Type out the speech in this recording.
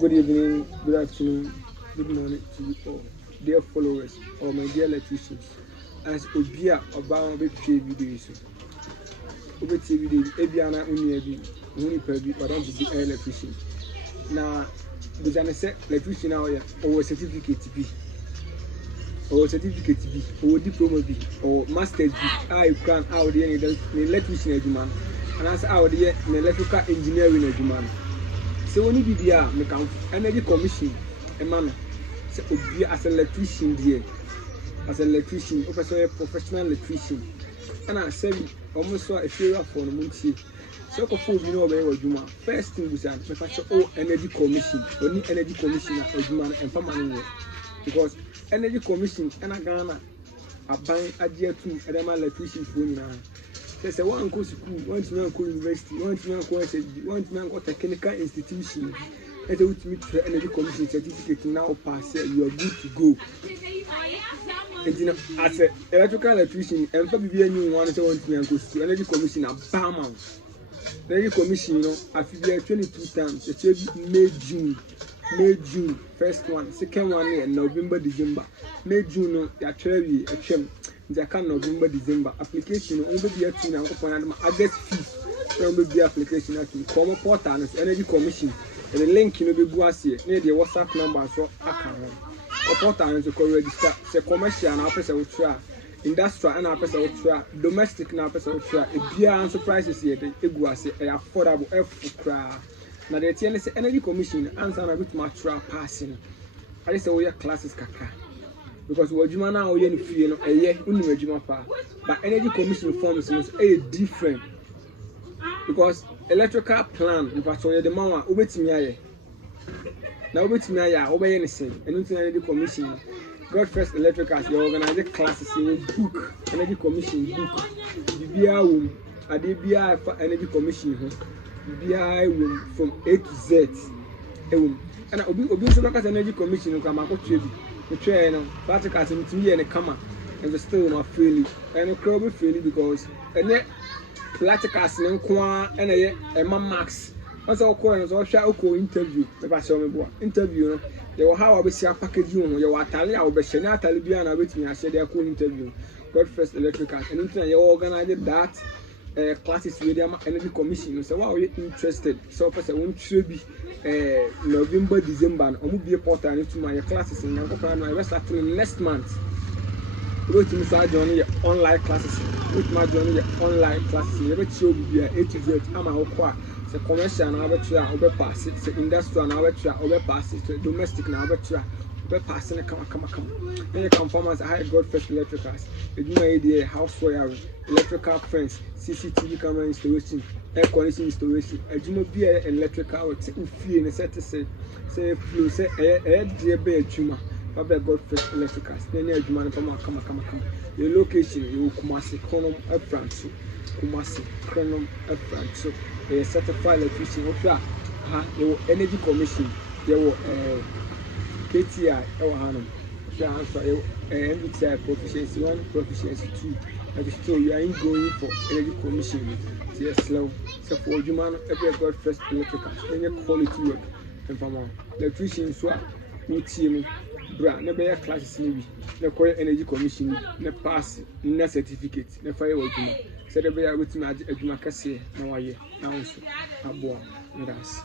Good evening, good afternoon, good morning to you all, dear followers or my dear electricians. As Obia Obama be video so. Obi video Ebiana Uniebi, Unipebi, but don't be electrician. Now, the Jana said electrician now or certificate B. Or certificate B, or diploma B, or master's B. I can out the electrician eduman, and as out the electrical engineering eduman. So when you be a energy commission, a man, so be as an electrician, dear, as an electrician, or as a professional electrician, and I said almost saw a fear for the month. So you know where you are. First thing was that oh energy commission, only energy commission as man and permanent, because energy commission and a Ghana are buying a dear two and I'm electrician for now. There's a one go school, one to go university, one to go SSG, one to go technical institution. And they meet for energy commission certificate now pass, you are good to go. And you know, as an electrical electrician, and for be a new one, so want to go to energy commission at Bama. Energy commission, you know, I feel 22 times. It should be May, June, first one, second one, and November, December. May, June, no, they are cherry, a chem. They can November, December application. Only be a thing and open August 5th. From the application at Common Portal Energy Commission. And the link in the Buasia near the WhatsApp number so I can. Portal to register. Say commercial and officer will try. Industrial and officer will try. Domestic and officer will try. A beer and surprises here. The Iguasi a affordable F cry. Now the TNS Energy Commission answer a bit much passing. I say we are classes kaka. Because what you now are in free, a year, but energy commission forms is a different. Because electrical plan, in fact, the mama, obey me. Now, obey me, obey anything, and energy commission. God first electrical, you organize classes in book, energy commission book. The BI room, a DBI for energy commission, BI room from A to Z. And I'll be so like energy commission, come out to the train, particles into me and a camera, and the still not freely, and a crowd freely because and platicas and a max. What's all corners or shall interview the Bassomi interview. They will have a see a package you your Italia or Beshanata Libiana with me. I said they are cool interview. God first electrical and internet you organized that classes with them energy commission. So, why are you interested? So, first, I want to be November, December, and I will be a portal into my classes in Yankopan. I will start next month. Go to Mr. Johnny online classes. With my Johnny online classes. You ever show me a to Z. I'm a hawk. The commercial and arbitrary, over pass it, the industrial and arbitrary, over pass it, the domestic and arbitrary. Passing a come. Then you come from as a high God first electricals. The new idea, house wiring, electrical fence, CCTV camera installation, air conditioning installation, a jumbo beer and electrical fee in a set to say flu, say air dear bear tumor, Papa God first electricals. Then you man from come. The location, you Kumasi, Chronom, a France, Kumasi, Chronom, a France. So, a certified electrician, there were energy commission, there were KTI, MBTI proficiency 1, proficiency 2. And still you are going for energy commission. Yes, slow. So for you man, every God first electrical, any quality work. And from electrician swap, new team, brand, never classes maybe. The core energy commission, the pass, no certificate, the firework. Said the way I would imagine a Jumakase, no, I answer. A boy with us.